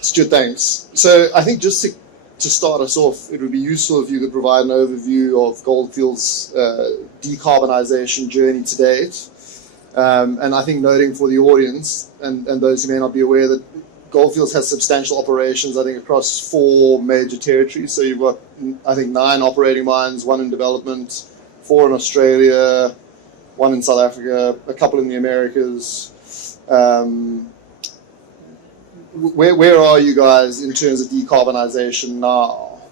Stuart, thanks. So I think just to start us off, it would be useful if you could provide an overview of Goldfields' decarbonisation journey to date. And I think noting for the audience and those who may not be aware that Goldfields has substantial operations, I think, across 4 major territories. So you've got, I think, 9 operating mines, 1 in development, 4 in Australia, 1 in South Africa, a couple in the Americas. Where are you guys in terms of decarbonisation now?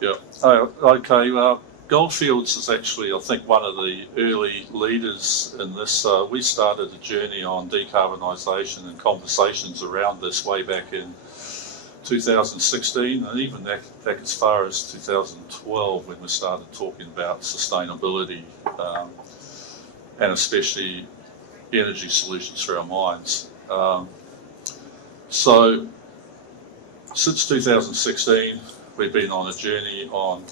Yeah. Oh, okay. Goldfields is actually, I think, one of the early leaders in this. We started a journey on decarbonisation and conversations around this way back in 2016, and even back as far as 2012 when we started talking about sustainability and especially energy solutions for our mines. So since 2016, we've been on a journey on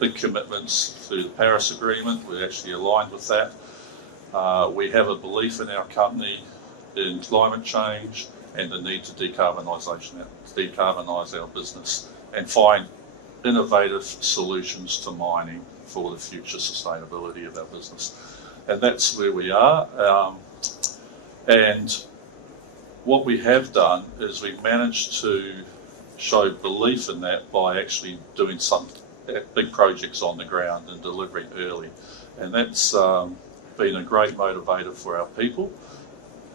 big commitments through the Paris Agreement. We're actually aligned with that. We have a belief in our company in climate change and the need to decarbonise our business and find innovative solutions to mining for the future sustainability of our business. And that's where we are. And what we have done is we've managed to show belief in that by actually doing some big projects on the ground and delivering early. And that's been a great motivator for our people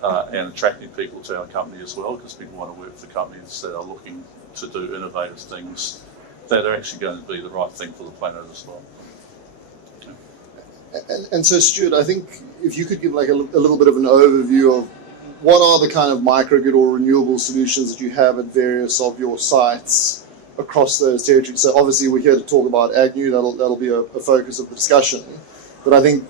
and attracting people to our company as well, because people want to work for companies that are looking to do innovative things that are actually going to be the right thing for the planet as well. And so, Stuart, I think if you could give like a little bit of an overview of what are the kind of microgrid or renewable solutions that you have at various of your sites across those territories. So obviously we're here to talk about Agnew, that'll be a focus of the discussion. But I think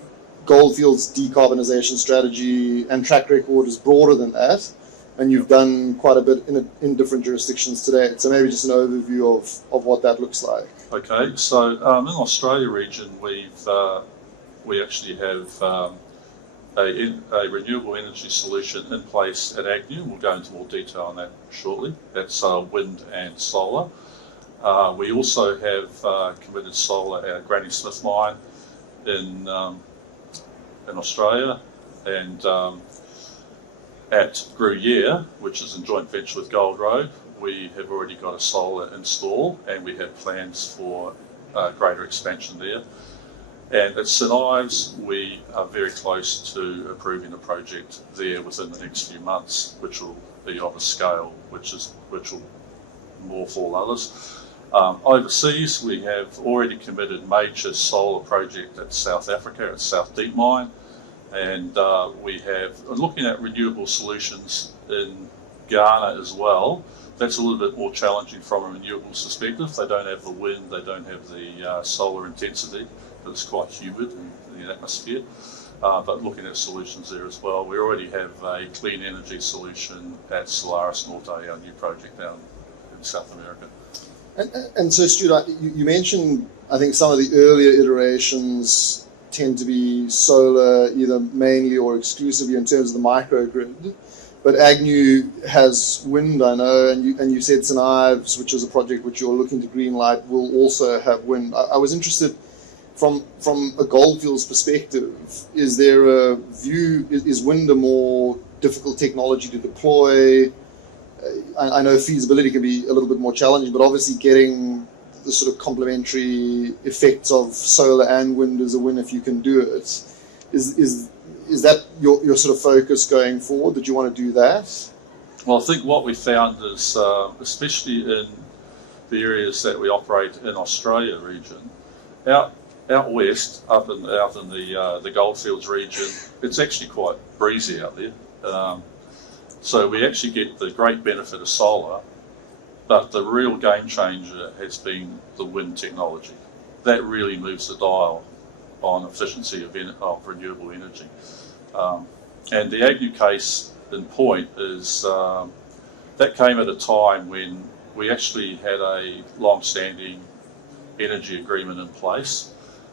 Goldfields' decarbonisation strategy and track record is broader than that, and you've done quite a bit in different jurisdictions today. So maybe just an overview of what that looks like. Okay, so in the Australia region, we actually have a renewable energy solution in place at Agnew. We'll go into more detail on that shortly. That's wind and solar. We also have committed solar at Granny Smith mine in Australia, and at Gruyere, which is in joint venture with Gold Road, we have already got a solar install, and we have plans for greater expansion there. And at St Ives, we are very close to approving a project there within the next few months, which will be of a scale which will more fall others. Overseas, we have already committed major solar project at South Africa, at South Deep Mine, and we have looking at renewable solutions in Ghana as well. That's a little bit more challenging from a renewables perspective. They don't have the wind, they don't have the solar intensity. It's quite humid in the atmosphere, but looking at solutions there as well. We already have a clean energy solution at Solaris Norte, our new project down in South America. And so, Stuart, you mentioned, I think some of the earlier iterations tend to be solar, either mainly or exclusively in terms of the microgrid. But Agnew has wind, I know, and you said St Ives, which is a project which you're looking to greenlight, will also have wind. I was interested, from a Goldfields perspective, is there a view, is wind a more difficult technology to deploy? I know feasibility can be a little bit more challenging, but obviously getting the sort of complementary effects of solar and wind is a win if you can do it. Is that your sort of focus going forward, that you want to do that? Well, I think what we found is, especially in the areas that we operate in Australia region, out west, out in the Goldfields region, it's actually quite breezy out there. So we actually get the great benefit of solar, but the real game changer has been the wind technology. That really moves the dial on efficiency of renewable energy. And the Agnew case in point is that came at a time when we actually had a long-standing energy agreement in place.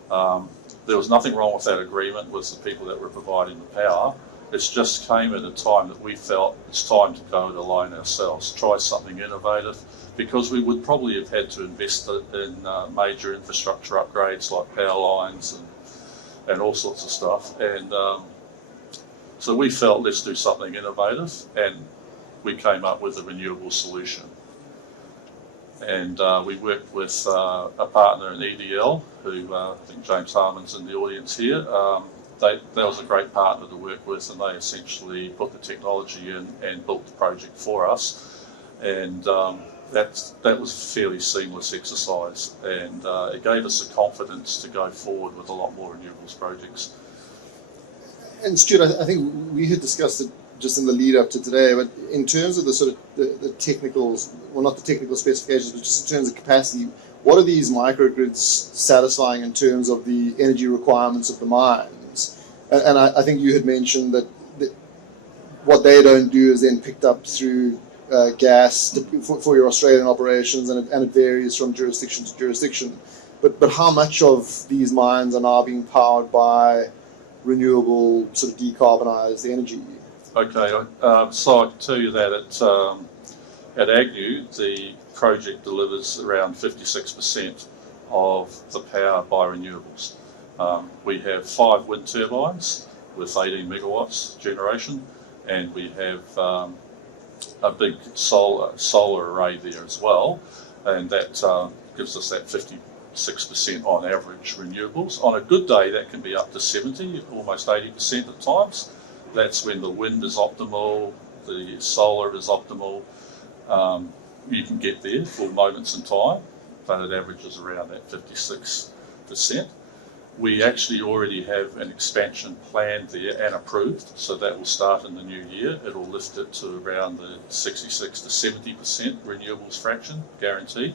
There was nothing wrong with that agreement with the people that were providing the power, It just came at a time that we felt it's time to go it alone ourselves, try something innovative, because we would probably have had to invest in major infrastructure upgrades like power lines and all sorts of stuff. And so we felt, let's do something innovative, and we came up with a renewable solution. And we worked with a partner in EDL, who I think James Harmon's in the audience here. That was a great partner to work with, and they essentially put the technology in and built the project for us. And that was a fairly seamless exercise, and it gave us the confidence to go forward with a lot more renewables projects. And Stuart, I think we had discussed it just in the lead up to today, but in terms of the sort of the technicals, well, not the technical specifications, but just in terms of capacity, what are these microgrids satisfying in terms of the energy requirements of the mines? And I think you had mentioned that what they don't do is then picked up through gas for your Australian operations, and it varies from jurisdiction to jurisdiction. But how much of these mines are now being powered by renewable, sort of decarbonised energy? Okay, so I can tell you that at Agnew, the project delivers around 56% of the power by renewables. We have 5 wind turbines with 18 megawatts generation, and we have a big solar array there as well, and that gives us that 56% on average renewables. On a good day, that can be up to 70, almost 80% at times. That's when the wind is optimal, the solar is optimal. You can get there for moments in time, but it averages around that 56%. We actually already have an expansion planned there and approved, so that will start in the new year. It will lift it to around the 66 to 70% renewables fraction, guaranteed.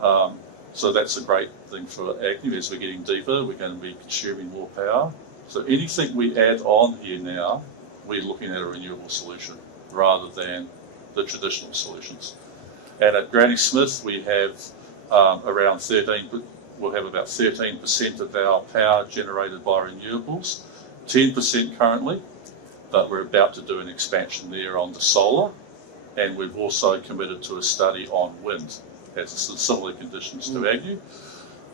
So that's a great thing for Agnew. As we're getting deeper, we're going to be consuming more power. So anything we add on here now, we're looking at a renewable solution rather than the traditional solutions. And at Granny Smith, we have around 13%. We'll have about 13% of our power generated by renewables, 10% currently, but we're about to do an expansion there on the solar, and we've also committed to a study on wind as similar conditions to Agnew.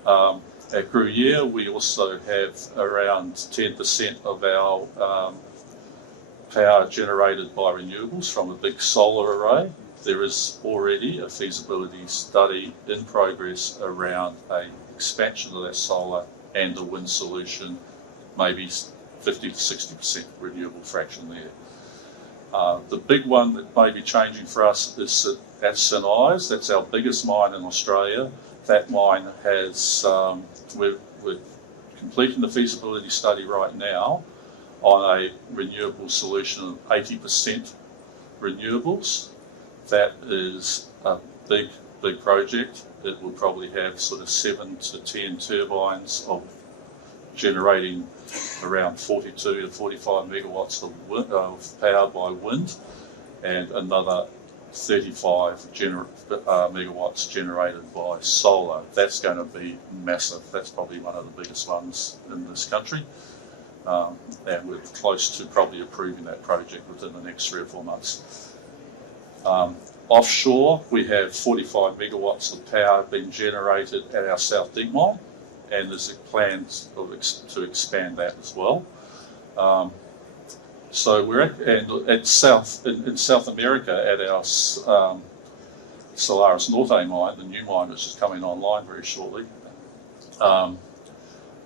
At Gruyere, we also have around 10% of our power generated by renewables from a big solar array. There is already a feasibility study in progress around a expansion of that solar and the wind solution, maybe 50 to 60% renewable fraction there. The big one that may be changing for us is at St Ives. That's our biggest mine in Australia. That mine has, we're completing the feasibility study right now on a renewable solution of 80% renewables. That is a big project. It will probably have sort of 7 to 10 turbines of generating around 42 to 45 megawatts of power by wind, and another 35 megawatts generated by solar. That's going to be massive. That's probably one of the biggest ones in this country, and we're close to probably approving that project within the next 3 or 4 months. Offshore, we have 45 megawatts of power being generated at our South Deep mine, and there's plans to expand that as well. So we're in South America at our Solaris Norte mine, the new mine which is coming online very shortly.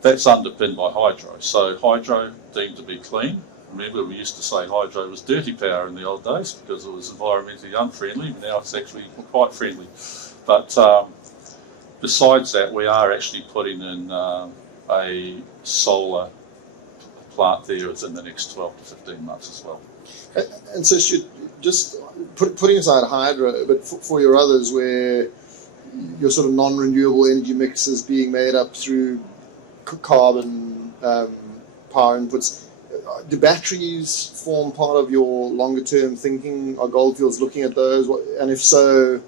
That's underpinned by hydro. So hydro deemed to be clean. Remember, we used to say hydro was dirty power in the old days because it was environmentally unfriendly. Now it's actually quite friendly. But besides that, we are actually putting in a solar plant there within the next 12 to 15 months as well. And so just putting aside hydro, but for your others where your sort of non-renewable energy mix is being made up through carbon power inputs, do batteries form part of your longer-term thinking? Are Goldfields looking at those? And if so,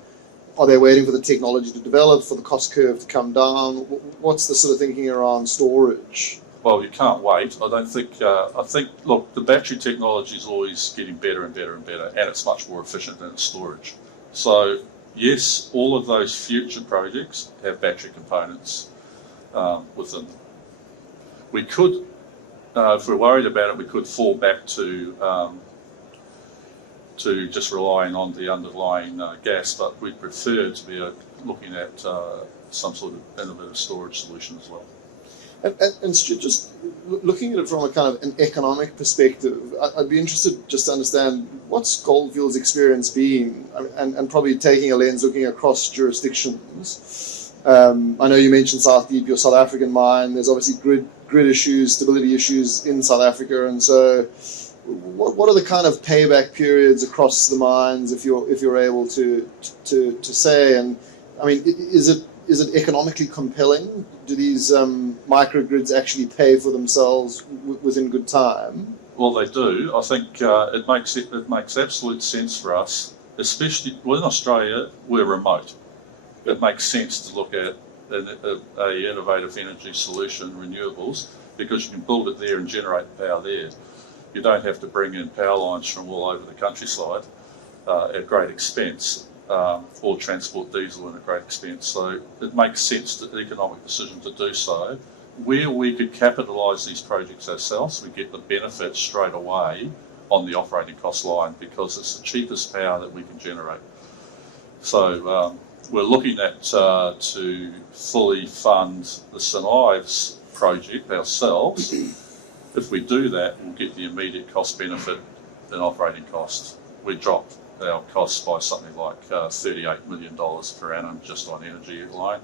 are they waiting for the technology to develop, for the cost curve to come down? What's the sort of thinking around storage? Well, you can't wait. I don't think. I think. Look, the battery technology is always getting better and better and better, and it's much more efficient than its storage. So yes, all of those future projects have battery components within them. We could, if we're worried about it, we could fall back to just relying on the underlying gas, but we'd prefer to be looking at some sort of innovative storage solution as well. And Stuart, just looking at it from a kind of an economic perspective, I'd be interested just to understand what's Goldfields' experience been, and probably taking a lens looking across jurisdictions. I know you mentioned South Deep, your South African mine. There's obviously grid issues, stability issues in South Africa, and so what are the kind of payback periods across the mines, if you're able to say? And I mean, is it economically compelling? Do these microgrids actually pay for themselves within good time? Well, they do. I think it makes absolute sense for us, especially in Australia. We're remote. It makes sense to look at a innovative energy solution, renewables, because you can build it there and generate power there. You don't have to bring in power lines from all over the countryside at great expense, or transport diesel at a great expense. So it makes sense, the economic decision to do so. Where we could capitalise these projects ourselves, we get the benefit straight away on the operating cost line because it's the cheapest power that we can generate. So we're looking at to fully fund the St Ives project ourselves. If we do that, we'll get the immediate cost benefit in operating costs. We dropped our costs by something like $38 million per annum just on energy alone,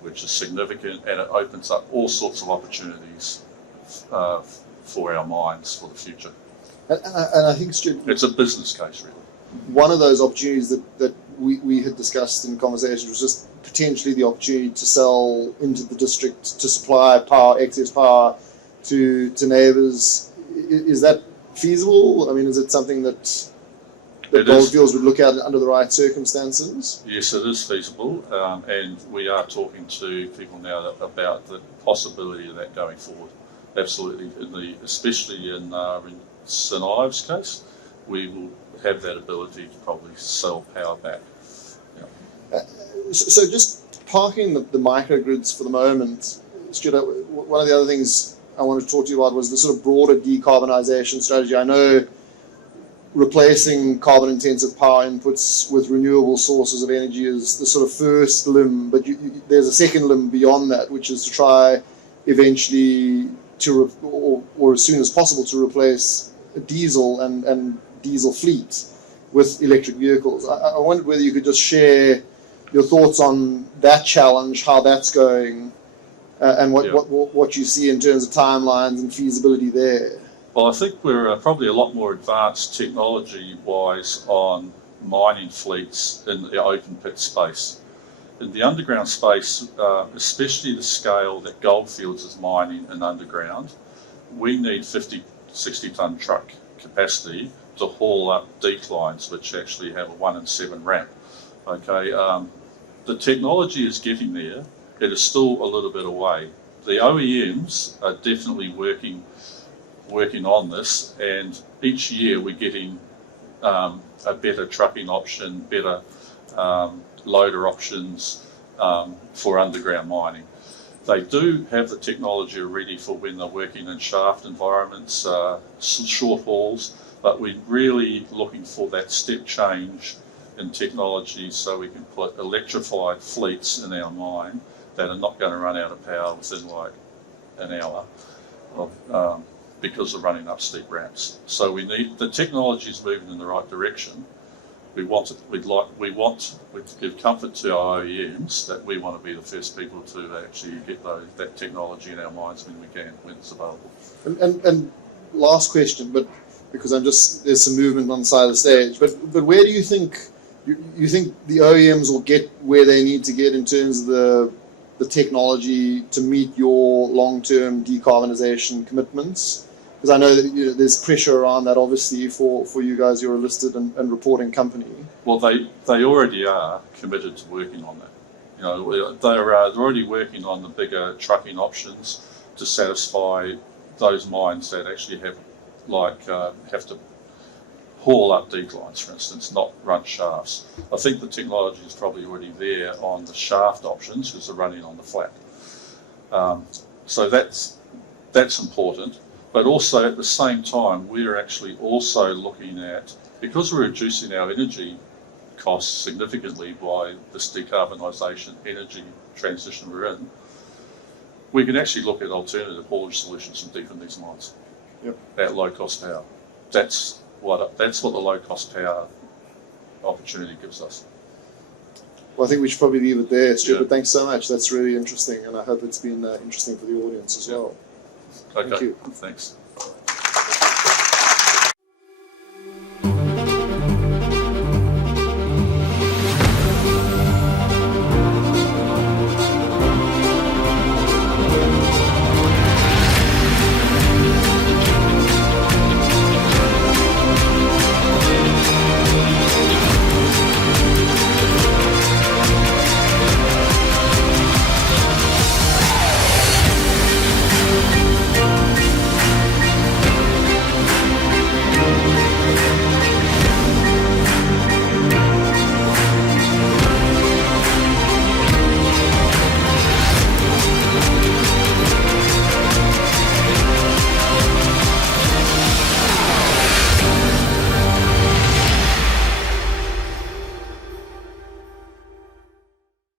which is significant, and it opens up all sorts of opportunities for our mines for the future. And I think, Stuart, it's a business case, really. One of those opportunities that we had discussed in conversation was just potentially the opportunity to sell into the district to supply power, excess power to neighbours. Is that feasible? I mean, is it something that Goldfields would look at under the right circumstances? Yes, it is feasible, and we are talking to people now about the possibility of that going forward. Absolutely, especially in St Ives' case, we will have that ability to probably sell power back. Yeah. So just parking the microgrids for the moment, Stuart, one of the other things I wanted to talk to you about was the sort of broader decarbonisation strategy. I know replacing carbon-intensive power inputs with renewable sources of energy is the sort of first limb, but there's a second limb beyond that, which is to try eventually or as soon as possible to replace diesel and diesel fleet with electric vehicles. I wondered whether you could just share your thoughts on that challenge, how that's going, and what you see in terms of timelines and feasibility there. Well, I think we're probably a lot more advanced technology-wise on mining fleets in the open pit space. In the underground space, especially the scale that Goldfields is mining in underground, we need 50, 60-tonne truck capacity to haul up declines, which actually have a 1 in 7 ramp. Okay, the technology is getting there. It is still a little bit away. The OEMs are definitely working on this, and each year we're getting a better trucking option, better loader options for underground mining. They do have the technology already for when they're working in shaft environments, short hauls, but we're really looking for that step change in technology so we can put electrified fleets in our mine that are not going to run out of power within like an hour because of running up steep ramps. So we need, the technology is moving in the right direction. We give comfort to our OEMs that we want to be the first people to actually get that technology in our mines when we can, when it's available. And last question, but because there's some movement on the side of the stage, but where do you think you think the OEMs will get where they need to get in terms of the technology to meet your long-term decarbonisation commitments? Because I know that there's pressure around that, obviously, for you guys. You're a listed and reporting company. Well, they already are committed to working on that. They're already working on the bigger trucking options. to satisfy those mines that actually have to haul up declines, for instance, not run shafts. I think the technology is probably already there on the shaft options because they're running on the flat. So that's important. But also at the same time, we're actually also looking at, because we're reducing our energy costs significantly by this decarbonisation energy transition we're in, we can actually look at alternative haulage solutions from deep in these mines. Yep. At low cost power. That's what the low cost power opportunity gives us. Well, I think we should probably leave it there, Stuart, Yeah. but thanks so much. That's really interesting, and I hope it's been interesting for the audience as well. Okay, Thank you. thanks.